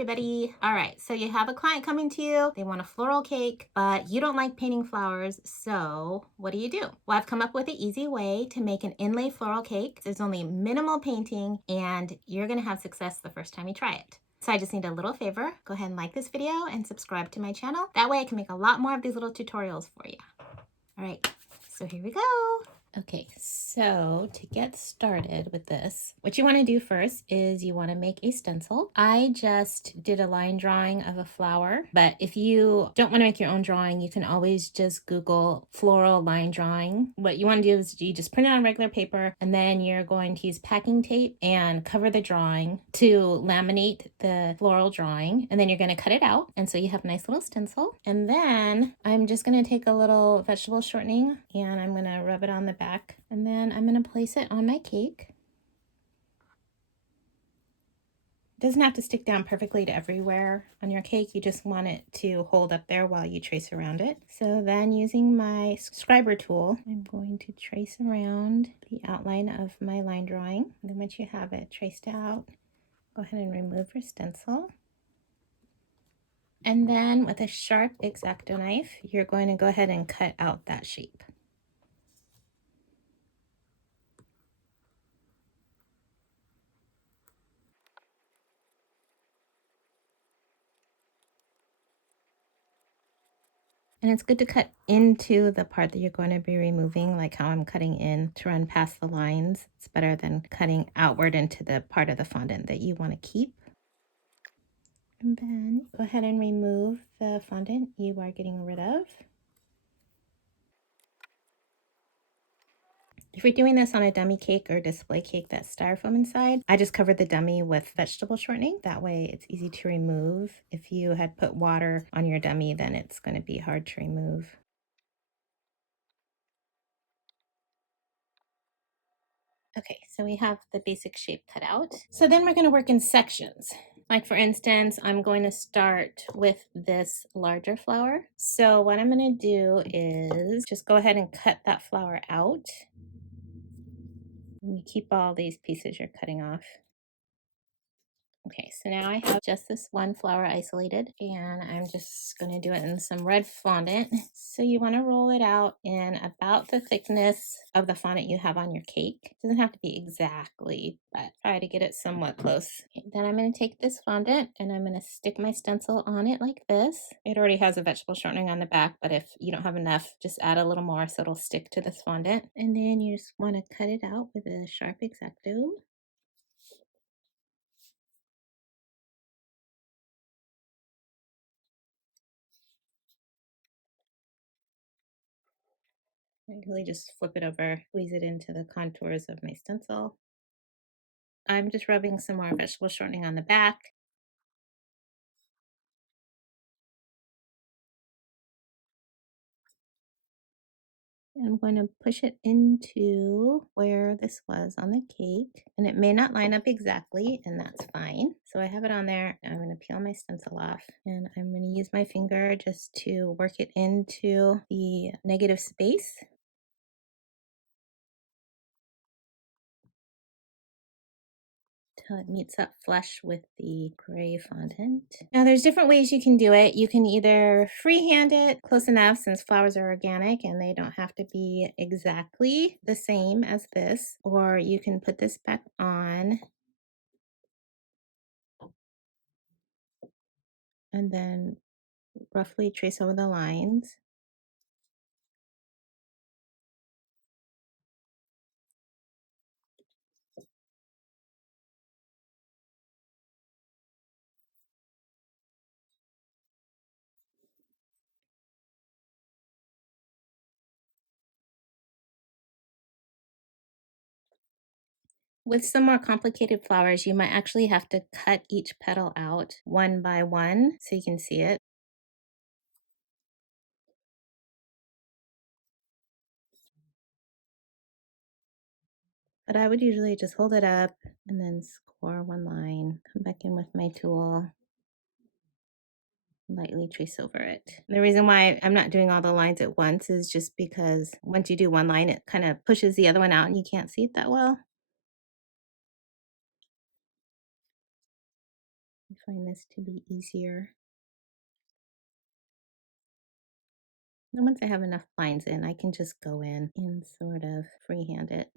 everybody. All right, so you have a client coming to you. They want a floral cake, but you don't like painting flowers. So what do? Well, I've come up with an easy way to make an inlay floral cake. There's only minimal painting and you're gonna have success the first time you try it. So I just need a little favor. Go ahead and like this video and subscribe to my channel. That way I can make a lot more of these little tutorials for you. All right, so here we go. Okay, so to get started with this, what you want to do first is you want to make a stencil. I just did a line drawing of a flower, but if you don't want to make your own drawing, you can always just Google floral line drawing. What you want to do is you just print it on regular paper, and then you're going to use packing tape and cover the drawing to laminate the floral drawing, and then you're going to cut it out, and so you have a nice little stencil. And then I'm just going to take a little vegetable shortening and I'm going to rub it on the back, and then I'm going to place it on my cake. It doesn't have to stick down perfectly to everywhere on your cake. You just want it to hold up there while you trace around it. So then using my scriber tool, I'm going to trace around the outline of my line drawing. And then once you have it traced out, go ahead and remove your stencil. And then with a sharp X-Acto knife, you're going to go ahead and cut out that shape. And it's good to cut into the part that you're going to be removing, like how I'm cutting in to run past the lines. It's better than cutting outward into the part of the fondant that you want to keep. And then go ahead and remove the fondant you are getting rid of. If you're doing this on a dummy cake or display cake that's styrofoam inside, I just covered the dummy with vegetable shortening. That way it's easy to remove. If you had put water on your dummy, then it's going to be hard to remove. Okay, so we have the basic shape cut out. So then we're going to work in sections. Like for instance, I'm going to start with this larger flower. So what I'm going to do is just go ahead and cut that flower out. And you keep all these pieces you're cutting off. Okay, so now I have just this one flower isolated, and I'm just going to do it in some red fondant. So you want to roll it out in about the thickness of the fondant you have on your cake. It doesn't have to be exactly, but try to get it somewhat close. Okay, then I'm going to take this fondant and I'm going to stick my stencil on it like this. It already has a vegetable shortening on the back, but if you don't have enough, just add a little more so it'll stick to this fondant. And then you just want to cut it out with a sharp X-Acto. I really just flip it over, squeeze it into the contours of my stencil. I'm just rubbing some more vegetable shortening on the back. And I'm going to push it into where this was on the cake. And it may not line up exactly, and that's fine. So I have it on there. I'm going to peel my stencil off. And I'm going to use my finger just to work it into the negative space. Till it meets up flush with the gray fondant. Now there's different ways you can do it. You can either freehand it close enough, since flowers are organic and they don't have to be exactly the same as this, or you can put this back on and then roughly trace over the lines. With some more complicated flowers, you might actually have to cut each petal out one by one so you can see it. But I would usually just hold it up and then score one line, come back in with my tool, lightly trace over it. The reason why I'm not doing all the lines at once is just because once you do one line, it kind of pushes the other one out and you can't see it that well. If find this to be easier. And once I have enough lines in, I can just go in and sort of freehand it.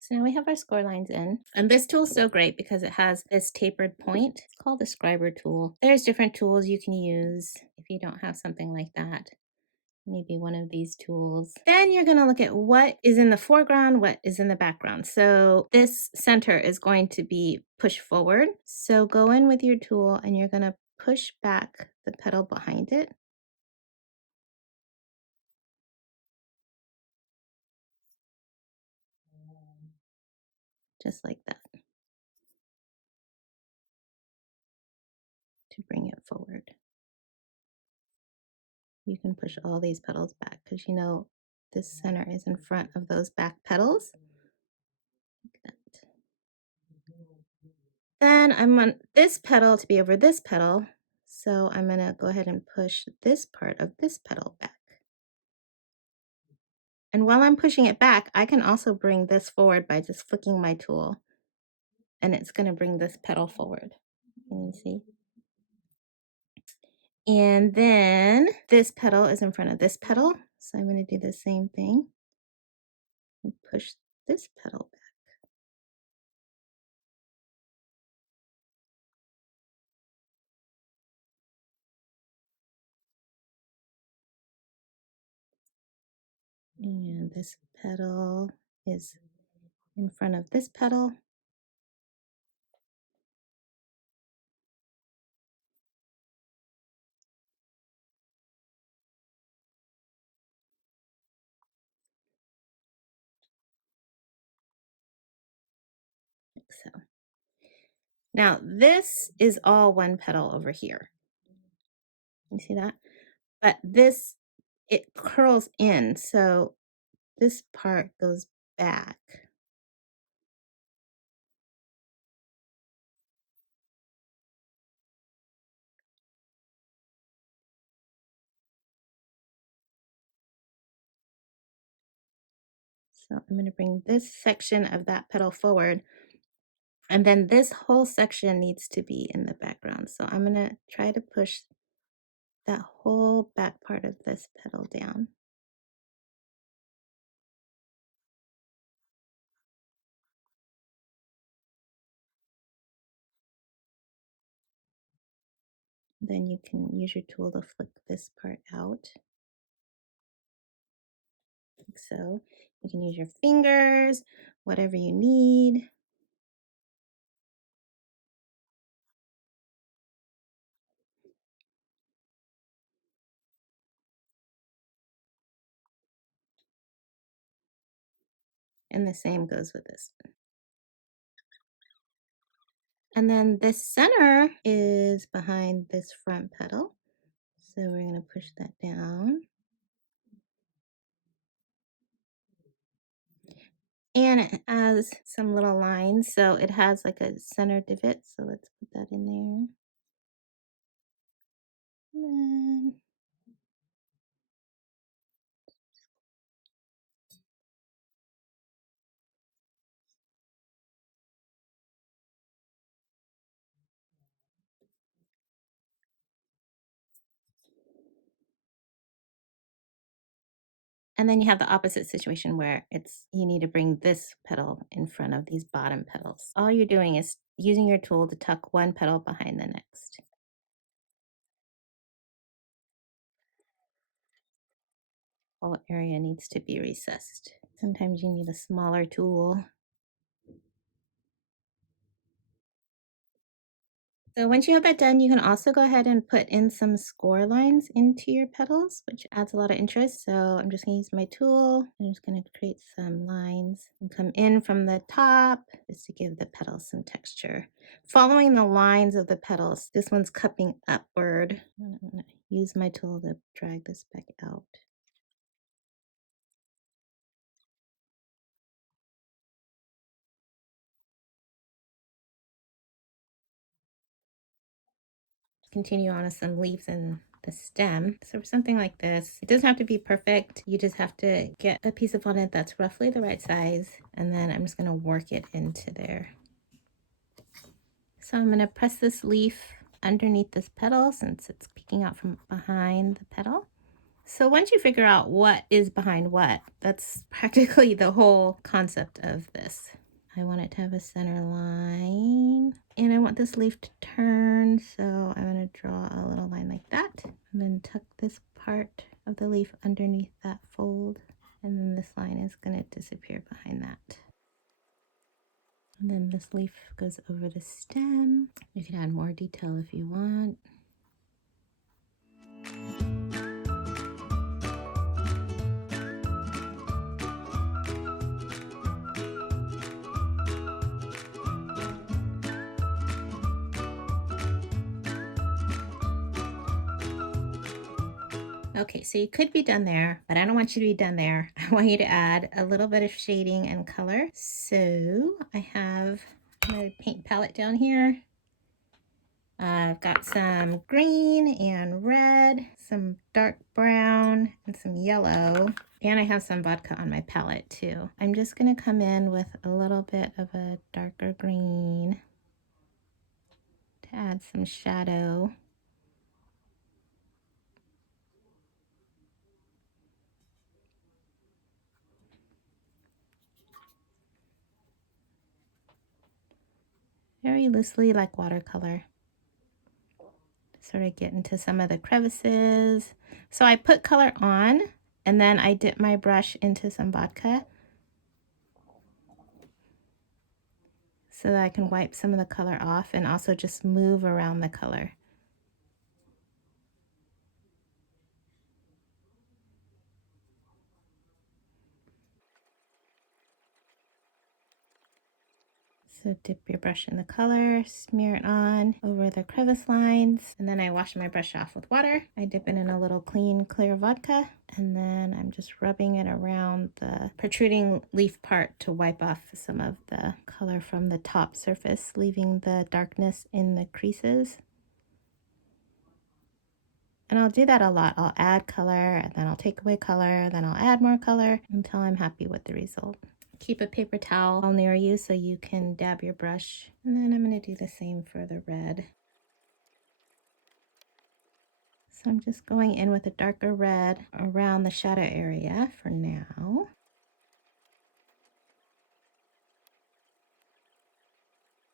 So now we have our score lines in. And this tool is so great because it has this tapered point. It's called the scriber tool. There's different tools you can use if you don't have something like that. Maybe one of these tools. Then you're going to look at what is in the foreground, what is in the background. So this center is going to be pushed forward. So go in with your tool and you're going to push back the petal behind it. Just like that, to bring it forward. You can push all these petals back because you know this center is in front of those back petals. Like that. Then I want this petal to be over this petal, so I'm going to go ahead and push this part of this petal back. And while I'm pushing it back, I can also bring this forward by just flicking my tool, and it's going to bring this petal forward. Can you see? And then this petal is in front of this petal, so I'm going to do the same thing and push this petal back. And this petal is in front of this petal. Like so. Now this is all one petal over here. You see that? But this, it curls in, so this part goes back. So I'm going to bring this section of that petal forward. And then this whole section needs to be in the background. So I'm going to try to push that whole back part of this petal down. Then you can use your tool to flick this part out. Like so. You can use your fingers, whatever you need. And the same goes with this one. And then this center is behind this front petal. So we're going to push that down. And it has some little lines, so it has like a center divot. So let's put that in there. And then you have the opposite situation where you need to bring this petal in front of these bottom petals. All you're doing is using your tool to tuck one petal behind the next. Whole area needs to be recessed. Sometimes you need a smaller tool. So once you have that done, you can also go ahead and put in some score lines into your petals, which adds a lot of interest. So I'm just gonna use my tool. I'm just gonna create some lines and come in from the top just to give the petals some texture. Following the lines of the petals, this one's cupping upward. I'm gonna use my tool to drag this back out. Continue on with some leaves and the stem. So for something like this, it doesn't have to be perfect. You just have to get a piece of fondant that's roughly the right size, and then I'm just going to work it into there. So I'm going to press this leaf underneath this petal since it's peeking out from behind the petal. So once you figure out what is behind what, that's practically the whole concept of this. I want it to have a center line, and I want this leaf to turn, so I'm going to draw a little line like that, and then tuck this part of the leaf underneath that fold, and then this line is going to disappear behind that. And then this leaf goes over the stem. You can add more detail if you want. Okay, so you could be done there, but I don't want you to be done there. I want you to add a little bit of shading and color. So I have my paint palette down here. I've got some green and red, some dark brown, and some yellow. And I have some vodka on my palette too. I'm just gonna come in with a little bit of a darker green to add some shadow. Very loosely, like watercolor. Sort of get into some of the crevices. So I put color on and then I dip my brush into some vodka so that I can wipe some of the color off and also just move around the color. So dip your brush in the color, smear it on over the crevice lines, and then I wash my brush off with water. I dip it in a little clean, clear vodka, and then I'm just rubbing it around the protruding leaf part to wipe off some of the color from the top surface, leaving the darkness in the creases. And I'll do that a lot. I'll add color, and then I'll take away color, then I'll add more color until I'm happy with the result. Keep a paper towel near you so you can dab your brush. And then I'm going to do the same for the red. So I'm just going in with a darker red around the shadow area for now.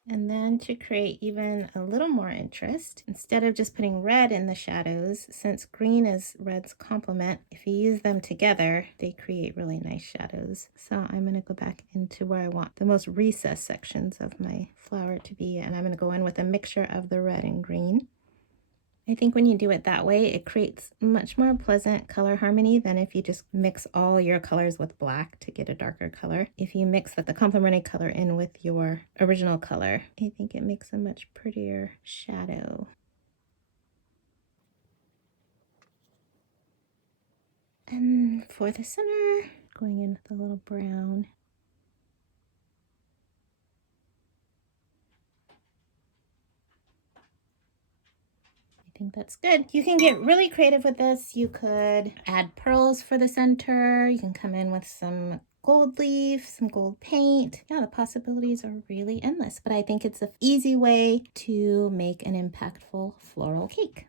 And then to create even a little more interest, instead of just putting red in the shadows, since green is red's complement, if you use them together, they create really nice shadows. So I'm going to go back into where I want the most recessed sections of my flower to be, and I'm going to go in with a mixture of the red and green. I think when you do it that way, it creates much more pleasant color harmony than if you just mix all your colors with black to get a darker color. If you mix the complementary color in with your original color, I think it makes a much prettier shadow. And for the center, going in with a little brown. I think that's good. You can get really creative with this. You could add pearls for the center. You can come in with some gold leaf, some gold paint. Yeah, the possibilities are really endless, but I think it's an easy way to make an impactful floral cake.